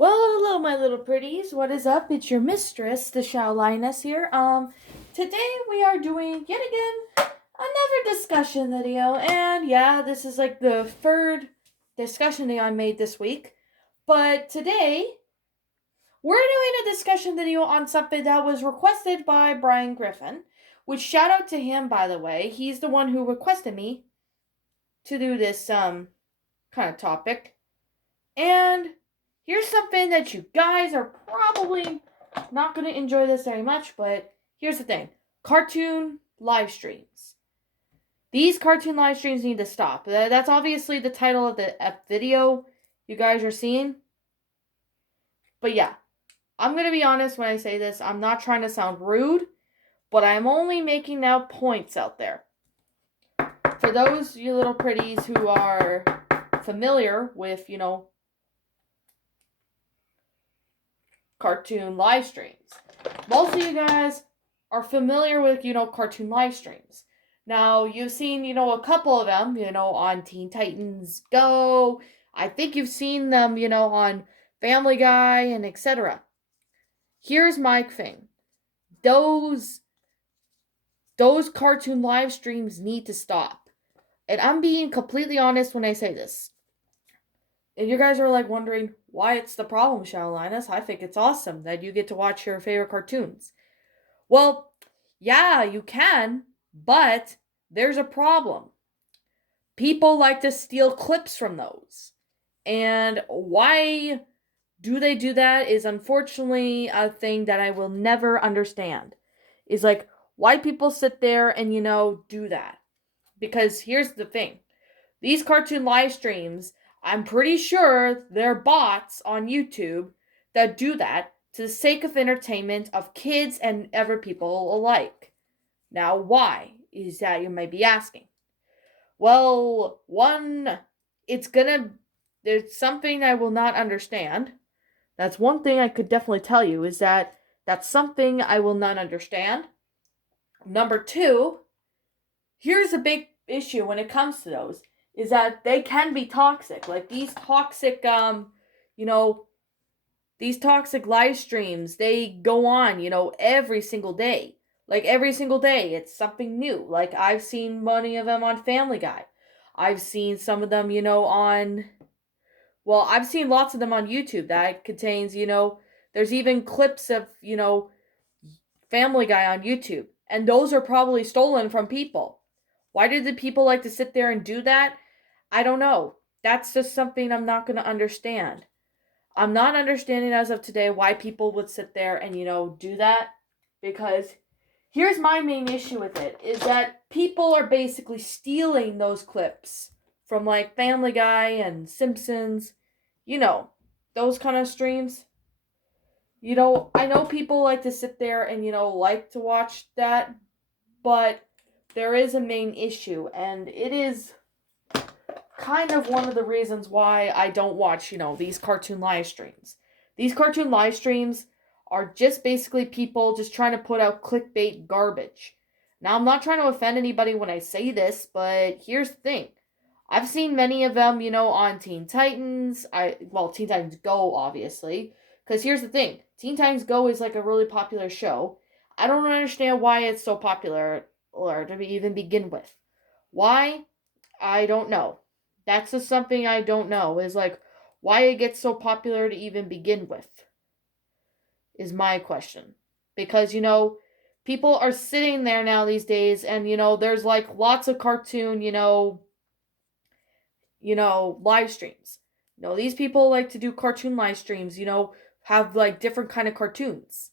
Well, hello, my little pretties. What is up? It's your mistress, the Shao Lioness here. Today we are doing yet again another discussion video, and yeah, this is like the third discussion video I made this week. But today we're doing a discussion video on something that was requested by Brian Griffin. Which shout out to him, by the way. He's the one who requested me to do this kind of topic. And here's something that you guys are probably not going to enjoy this very much, but here's the thing. Cartoon live streams. These cartoon live streams need to stop. That's obviously the title of the video you guys are seeing. But yeah, I'm going to be honest when I say this. I'm not trying to sound rude, but I'm only making now points out there. For those you little pretties who are familiar with, cartoon live streams. Most of you guys are familiar with, cartoon live streams. Now, you've seen, a couple of them, on Teen Titans Go. I think you've seen them, on Family Guy and etc. Here's my thing. Those cartoon live streams need to stop. And I'm being completely honest when I say this. If you guys are like wondering why it's the problem, Shadow Linus, I think it's awesome that you get to watch your favorite cartoons. Well, yeah, you can, but there's a problem. People like to steal clips from those. And why do they do that is unfortunately a thing that I will never understand. Is like why people sit there and, do that. Because here's the thing. These cartoon live streams, I'm pretty sure they're bots on YouTube that do that to the sake of entertainment of kids and ever people alike. Now, why is that, you might be asking? Well, there's something I will not understand. That's one thing I could definitely tell you is that that's something I will not understand. Number two, here's a big issue when it comes to those is that they can be toxic. Like these toxic these toxic live streams, they go on, every single day. Like every single day it's something new. Like I've seen many of them on Family Guy. I've seen some of them, I've seen lots of them on YouTube that contains, there's even clips of, Family Guy on YouTube. And those are probably stolen from people. Why did the people like to sit there and do that? I don't know. That's just something I'm not going to understand. I'm not understanding as of today why people would sit there and, do that. Because here's my main issue with it is that people are basically stealing those clips from like Family Guy and Simpsons, those kind of streams. I know people like to sit there and, like to watch that, but there is a main issue, and it is kind of one of the reasons why I don't watch, these cartoon live streams. These cartoon live streams are just basically people just trying to put out clickbait garbage. Now, I'm not trying to offend anybody when I say this, but here's the thing. I've seen many of them, on Teen Titans. Teen Titans Go, obviously. Because here's the thing. Teen Titans Go is like a really popular show. I don't understand why it's so popular, or to even begin with. Why? I don't know. That's just something I don't know. Is like why it gets so popular to even begin with. Is my question. Because, people are sitting there now these days and, there's like lots of cartoon, live streams. These people like to do cartoon live streams, have like different kind of cartoons.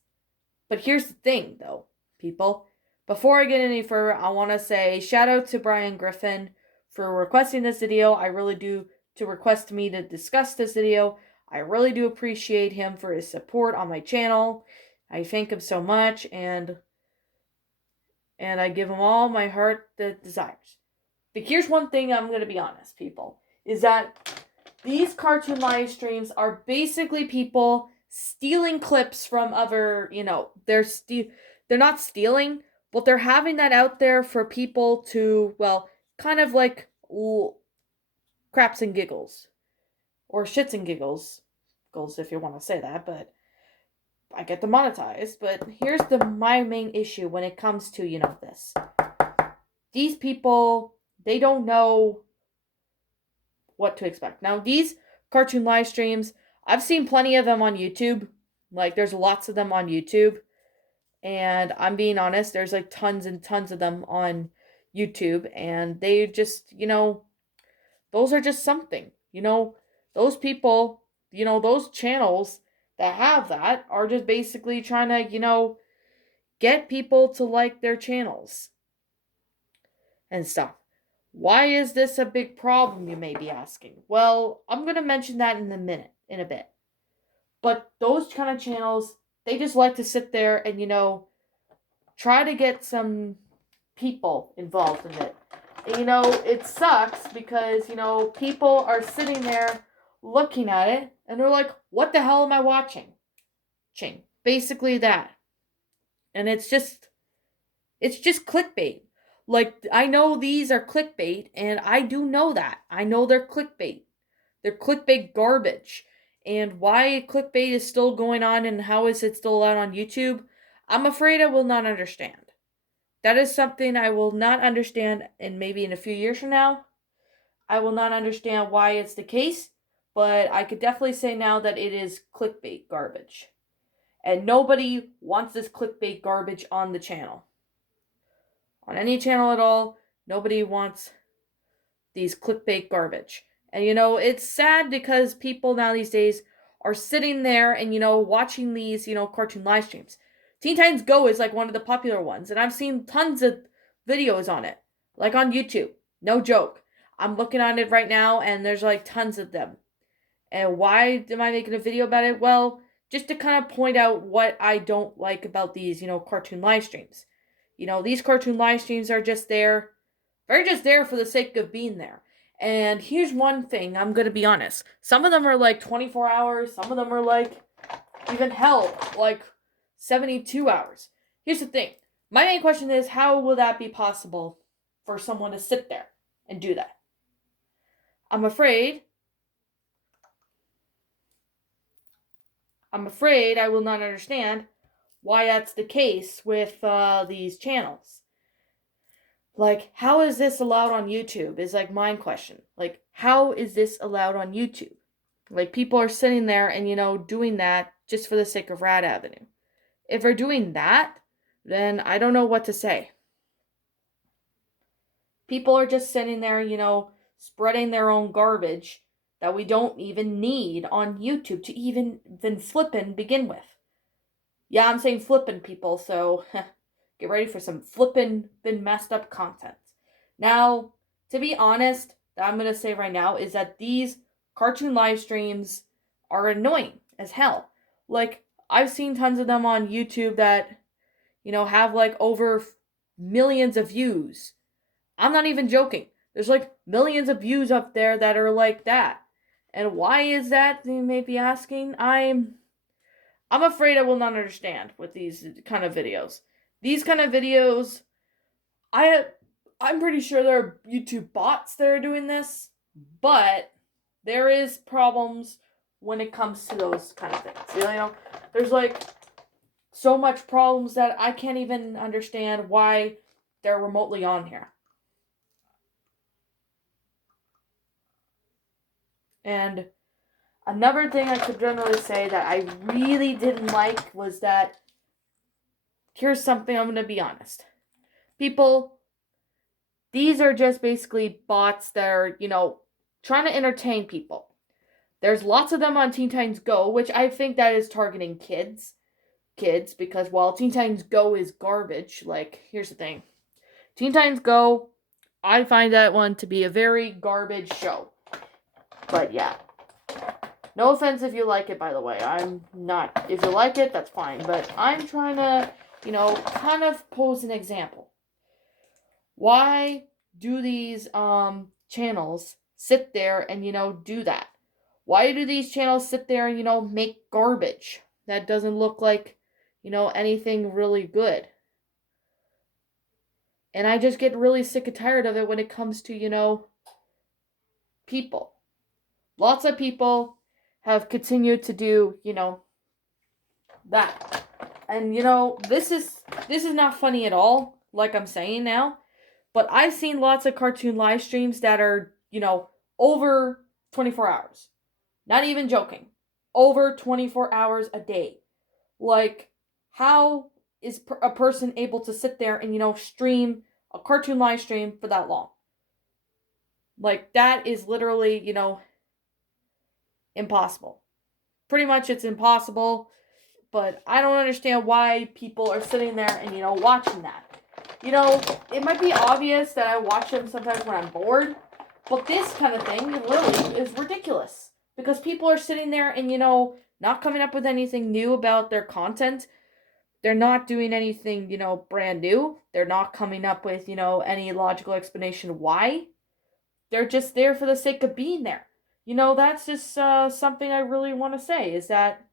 But here's the thing though, people. Before I get any further, I want to say shout out to Brian Griffin for requesting this video. I really do to request me to discuss this video. I really do appreciate him for his support on my channel. I thank him so much and I give him all my heart that desires. But here's one thing I'm going to be honest, people, is that these cartoon live streams are basically people stealing clips from other, they're not stealing, but they're having that out there for people to, well, kind of like craps and giggles or shits and giggles. testicles, if you want to say that, but I get demonetized. But here's my main issue when it comes to, this. These people, they don't know what to expect. Now, these cartoon live streams, I've seen plenty of them on YouTube. Like, there's lots of them on YouTube. And I'm being honest, there's like tons and tons of them on YouTube. And they just, those are just something. Those people, those channels that have that are just basically trying to, get people to like their channels and stuff. Why is this a big problem, you may be asking? Well, I'm going to mention that in a bit. But those kind of channels, they just like to sit there and, try to get some people involved in it. And, it sucks because, people are sitting there looking at it and they're like, what the hell am I watching? Basically that. And it's just clickbait. Like, I know these are clickbait, and I do know that. I know they're clickbait. They're clickbait garbage. And why clickbait is still going on and how is it still out on YouTube, I'm afraid I will not understand. That is something I will not understand, and maybe in a few years from now, I will not understand why it's the case, but I could definitely say now that it is clickbait garbage. And nobody wants this clickbait garbage on the channel. On any channel at all, nobody wants these clickbait garbage. And it's sad because people now these days are sitting there and watching these, cartoon live streams. Teen Titans Go is like one of the popular ones, and I've seen tons of videos on it, like on YouTube. No joke. I'm looking on it right now and there's like tons of them. And why am I making a video about it? Well, just to kind of point out what I don't like about these, cartoon live streams. These cartoon live streams are just there. They're just there for the sake of being there. And here's one thing, I'm going to be honest. Some of them are like 24 hours. Some of them are like, even hell, like 72 hours. Here's the thing. My main question is, how will that be possible for someone to sit there and do that? I'm afraid I will not understand why that's the case with these channels. Like, how is this allowed on YouTube is like my question. Like, how is this allowed on YouTube? Like, people are sitting there and, doing that just for the sake of Rad Avenue. If they're doing that, then I don't know what to say. People are just sitting there, spreading their own garbage that we don't even need on YouTube to even flippin' begin with. Yeah, I'm saying flippin', people, so get ready for some flippin' been messed up content. Now, to be honest, that I'm going to say right now is that these cartoon live streams are annoying as hell. Like, I've seen tons of them on YouTube that, have like over millions of views. I'm not even joking. There's like millions of views up there that are like that. And why is that, you may be asking? I'm afraid I will not understand with these kind of videos. These kind of videos, I'm pretty sure there are YouTube bots that are doing this, but there is problems when it comes to those kind of things. There's like so much problems that I can't even understand why they're remotely on here. And another thing I could generally say that I really didn't like was that, here's something I'm going to be honest. People, these are just basically bots that are, trying to entertain people. There's lots of them on Teen Titans Go, which I think that is targeting kids, because while Teen Titans Go is garbage, like, here's the thing. Teen Titans Go, I find that one to be a very garbage show. But yeah. No offense if you like it, by the way. I'm not. If you like it, that's fine. But I'm trying to, kind of pose an example. Why do these channels sit there and, do that? Why do these channels sit there and, make garbage that doesn't look like, anything really good? And I just get really sick and tired of it when it comes to, people. Lots of people have continued to do, that. And this is not funny at all, like I'm saying now. But I've seen lots of cartoon live streams that are, over 24 hours. Not even joking. Over 24 hours a day. Like, how is a person able to sit there and, stream a cartoon live stream for that long? Like, that is literally, impossible. Pretty much it's impossible, but I don't understand why people are sitting there and, watching that. It might be obvious that I watch them sometimes when I'm bored, but this kind of thing really is ridiculous. Because people are sitting there and, not coming up with anything new about their content. They're not doing anything, brand new. They're not coming up with, any logical explanation why. They're just there for the sake of being there. That's just something I really want to say, is that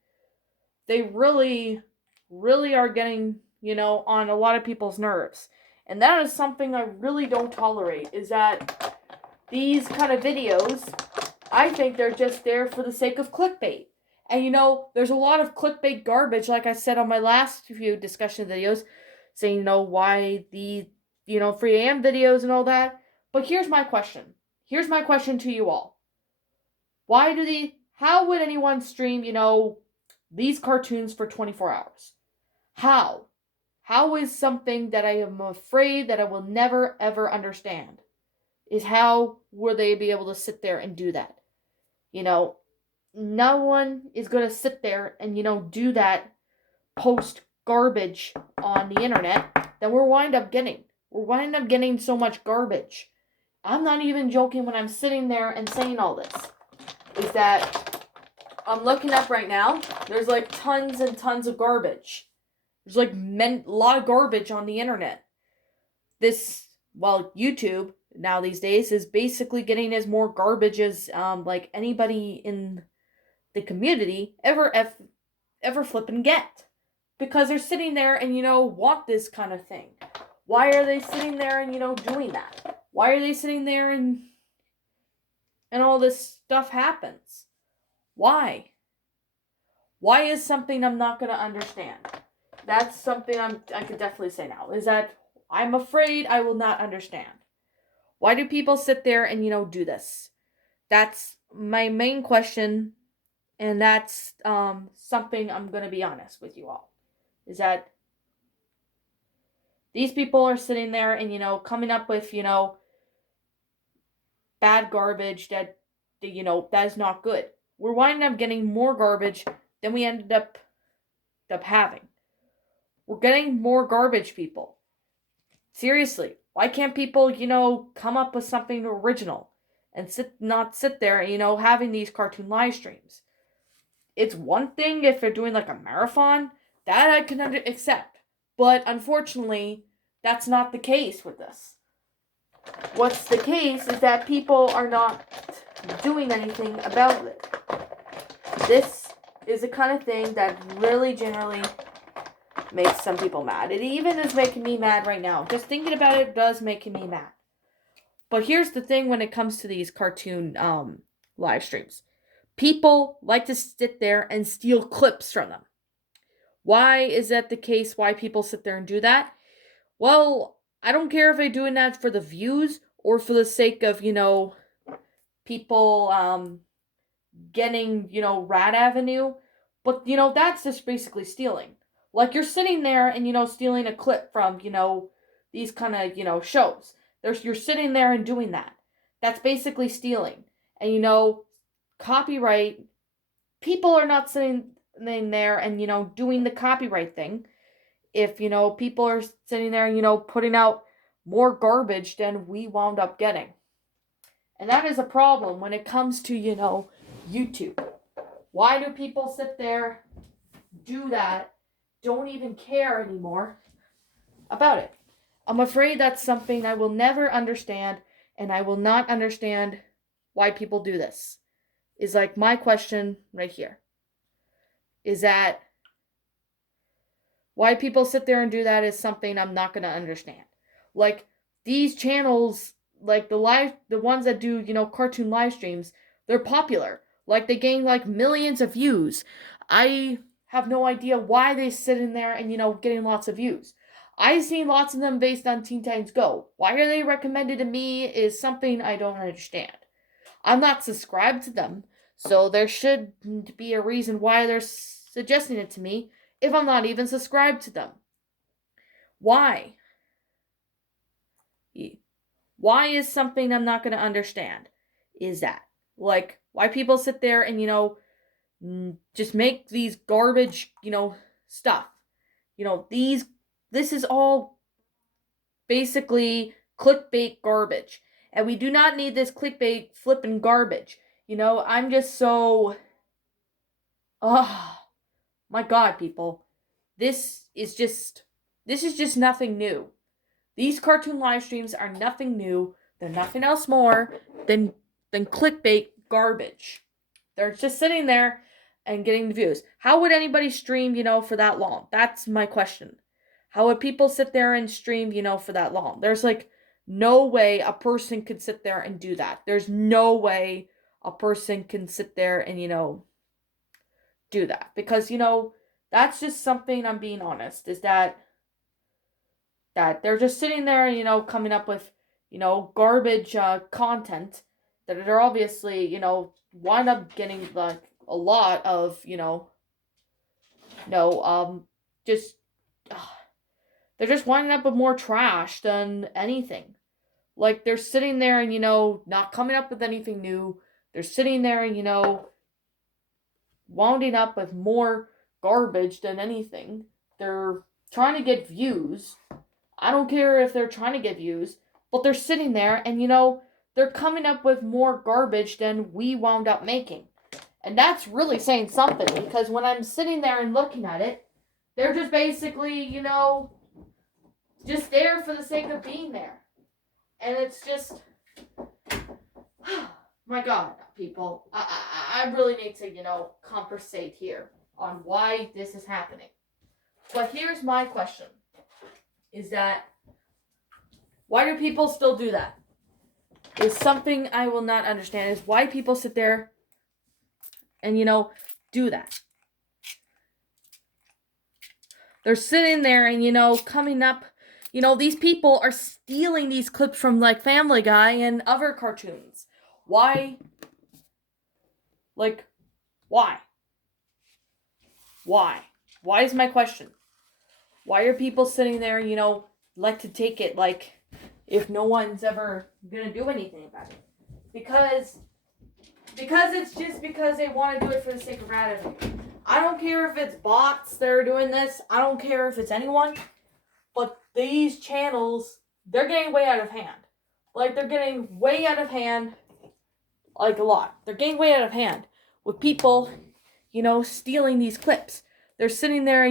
they really, really are getting, on a lot of people's nerves. And that is something I really don't tolerate, is that these kind of videos, I think they're just there for the sake of clickbait. And there's a lot of clickbait garbage, like I said on my last few discussion videos, saying, why the, 3 a.m. videos and all that. But here's my question. Here's my question to you all. How would anyone stream, these cartoons for 24 hours? How? How is something that I am afraid that I will never ever understand? Is how will they be able to sit there and do that? No one is going to sit there and, do that, post garbage on the internet that we're wind up getting. We're wind up getting so much garbage. I'm not even joking when I'm sitting there and saying all this. Is that I'm looking up right now, there's like tons and tons of garbage. There's like a lot of garbage on the internet. YouTube now these days is basically getting as more garbage as like anybody in the community ever flip and get. Because they're sitting there and, want this kind of thing. Why are they sitting there and, doing that? Why are they sitting there and all this stuff happens? Why? Why is something I'm not going to understand? That's something I could definitely say now. Is that I'm afraid I will not understand. Why do people sit there and, do this? That's my main question. And that's something I'm going to be honest with you all. Is that these people are sitting there and, coming up with, bad garbage that is not good. We're winding up getting more garbage than we ended up having. We're getting more garbage, people. Seriously, why can't people, come up with something original and not sit there, having these cartoon live streams? It's one thing if they're doing like a marathon, that I can accept. But unfortunately, that's not the case with this. What's the case is that people are not doing anything about it. This is the kind of thing that really generally makes some people mad. It even is making me mad right now. Just thinking about it does make me mad. But here's the thing when it comes to these cartoon live streams. People like to sit there and steal clips from them. Why is that the case? Why people sit there and do that? Well, I don't care if they're doing that for the views or for the sake of, people getting, Rat Avenue. But, that's just basically stealing. Like, you're sitting there and, stealing a clip from, these kind of, shows. You're sitting there and doing that. That's basically stealing. And, copyright, people are not sitting there and, doing the copyright thing. If, people are sitting there and, putting out more garbage than we wound up getting. And that is a problem when it comes to, YouTube. Why do people sit there, do that, don't even care anymore about it? I'm afraid that's something I will never understand, and I will not understand why people do this. Is like my question right here. Is that why people sit there and do that is something I'm not going to understand. Like, these channels, like the ones that do, cartoon live streams, they're popular. Like they gain like millions of views. I have no idea why they sit in there and getting lots of views. I've seen lots of them based on Teen Titans Go. Why are they recommended to me is something I don't understand. I'm not subscribed to them, so there should be a reason why they're suggesting it to me if I'm not even subscribed to them. Why? Why is something I'm not going to understand? Is that like why people sit there and just make these garbage stuff? This is all basically clickbait garbage, and we do not need this clickbait flipping garbage. I'm just so oh my god, people. This is just nothing new. These cartoon live streams are nothing new. They're nothing else more than clickbait garbage. They're just sitting there and getting the views. How would anybody stream, for that long? That's my question. How would people sit there and stream, for that long? There's like no way a person could sit there and do that. There's no way a person can sit there and, do that. Because, that's just something, I'm being honest, is that they're just sitting there, coming up with, garbage content that are obviously, wind up getting like a lot of, just they're just winding up with more trash than anything. Like they're sitting there and not coming up with anything new. They're sitting there and winding up with more garbage than anything. They're trying to get views. I don't care if they're trying to get views, but they're sitting there and they're coming up with more garbage than we wound up making. And that's really saying something, because when I'm sitting there and looking at it, they're just basically, just there for the sake of being there. And it's just, my God, people, I really need to, conversate here on why this is happening. But here's my question, is that, why do people still do that? Is something I will not understand, is why people sit there and, do that. They're sitting there and, coming up, these people are stealing these clips from like Family Guy and other cartoons. Why? Like, why? Why? Why is my question? Why are people sitting there, like to take it like if no one's ever gonna do anything about it? Because it's just because they want to do it for the sake of revenue. I don't care if it's bots that are doing this. I don't care if it's anyone. But these channels, they're getting way out of hand. Like, they're getting way out of hand, like a lot. They're getting way out of hand with people, stealing these clips. They're sitting there,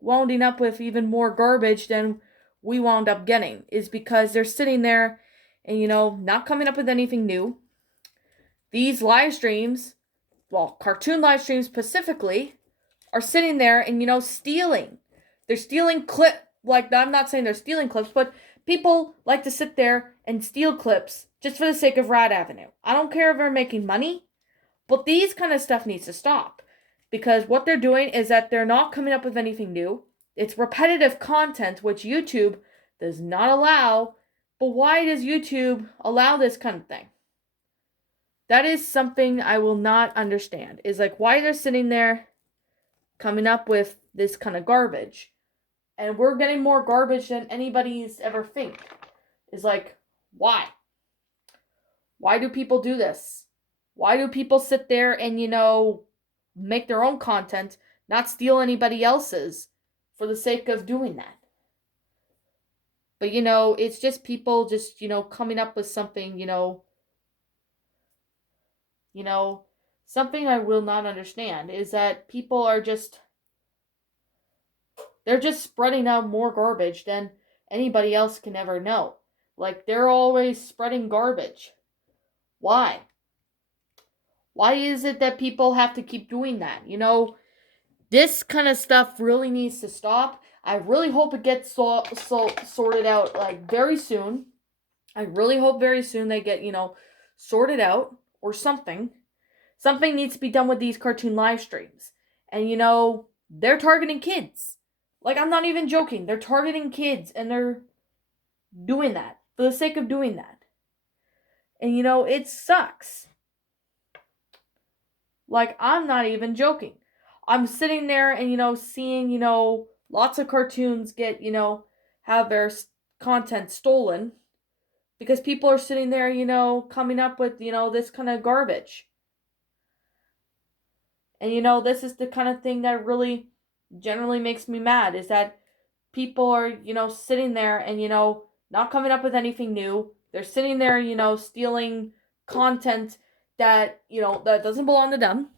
wounding up with even more garbage than we wound up getting. Is because they're sitting there and, not coming up with anything new. These live streams, well, cartoon live streams specifically, are sitting there and, stealing. They're stealing like, I'm not saying they're stealing clips, but people like to sit there and steal clips just for the sake of Rad Avenue. I don't care if they're making money, but these kind of stuff needs to stop. Because what they're doing is that they're not coming up with anything new. It's repetitive content, which YouTube does not allow. But why does YouTube allow this kind of thing? That is something I will not understand. Is like why they're sitting there coming up with this kind of garbage. And we're getting more garbage than anybody's ever think. Is like, why? Why do people do this? Why do people sit there and, make their own content, not steal anybody else's for the sake of doing that? But, it's just people just, coming up with something, something I will not understand is that people are they're just spreading out more garbage than anybody else can ever know. Like, they're always spreading garbage. Why? Why is it that people have to keep doing that? This kind of stuff really needs to stop. I really hope it gets sorted out, like, very soon. I really hope very soon they get, sorted out or something. something needs to be done with these cartoon live streams. And you know, they're targeting kids. Like, I'm not even joking. They're targeting kids and they're doing that for the sake of doing that. And you know, it sucks. Like, I'm not even joking. I'm sitting there and, you know, seeing, you know, lots of cartoons get, you know, have their content stolen because people are sitting there, you know, coming up with, you know, this kind of garbage. And, you know, this is the kind of thing that really generally makes me mad is that people are, you know, sitting there and, you know, not coming up with anything new. They're sitting there, you know, stealing content that, you know, that doesn't belong to them.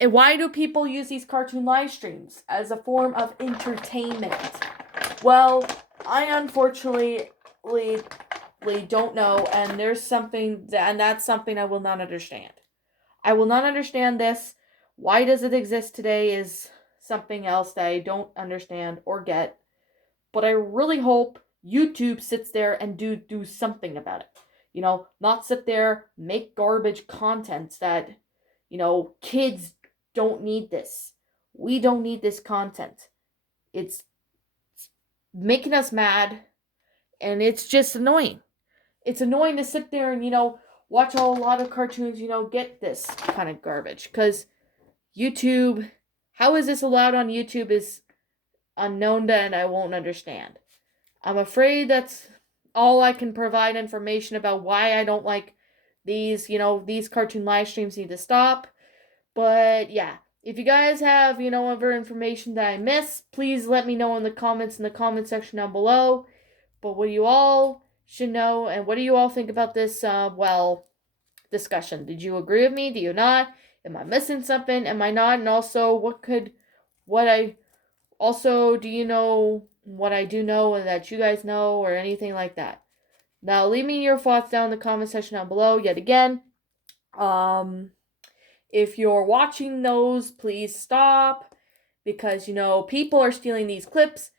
And why do people use these cartoon live streams as a form of entertainment? Well, I unfortunately don't know, and there's something and that's something I will not understand. I will not understand this. Why does it exist today is something else that I don't understand or get. But I really hope YouTube sits there and do something about it. You know, not sit there, make garbage content that, you know, kids don't need this. We don't need this content. It's making us mad and it's just annoying. It's annoying to sit there and, you know, watch a lot of cartoons, you know, get this kind of garbage. Because YouTube, how is this allowed on YouTube is unknown to and I won't understand. I'm afraid that's all I can provide information about why I don't like these, you know, these cartoon live streams need to stop. But yeah, if you guys have, you know, other information that I missed, please let me know in the comment section down below. But what you all should know, and what do you all think about this, discussion? Did you agree with me? Do you not? Am I missing something? Am I not? And also, do you know what I do know and that you guys know or anything like that? Now, leave me your thoughts down in the comment section down below. Yet again, if you're watching those, please stop because, you know, people are stealing these clips.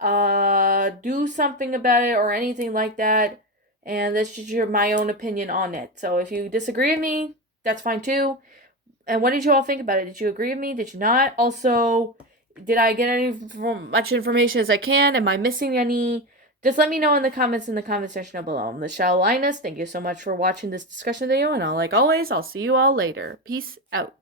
Do something about it or anything like that. And that's just my own opinion on it. So if you disagree with me, that's fine too. And what did you all think about it? Did you agree with me? Did you not? Also, did I get much information as I can? Am I missing any? Just let me know in the comment section down below. I'm Michelle Linus. Thank you so much for watching this discussion video. And like always, I'll see you all later. Peace out.